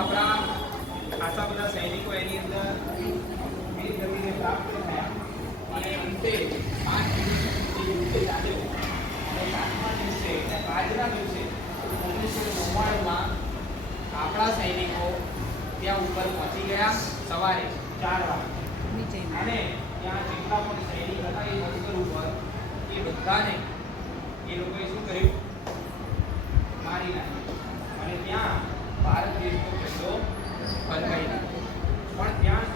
આપણા ખાસા બધા સૈનિકો એની અંદર વીર ગતિને પ્રાપ્ત થયા અને અંતે 5 દિવસ સુધી યુદ્ધ ચાલ્યો અને 7મા દિવસે એટલે આજના દિવસે 1999માં આપણા સૈનિકો ત્યાં ઉપર પહોંચી ગયા સવારે 4 વાગે અને ત્યાં જેટલા પણ સૈનિક હતા એ લશ્કર ઉપર એ બધાને એ લોકોએ શું કર્યું મારી નાખ્યું અને ત્યાં ભારત દેશનો ઝંડો ફરકાઈ નાખ્યો પણ ત્યાં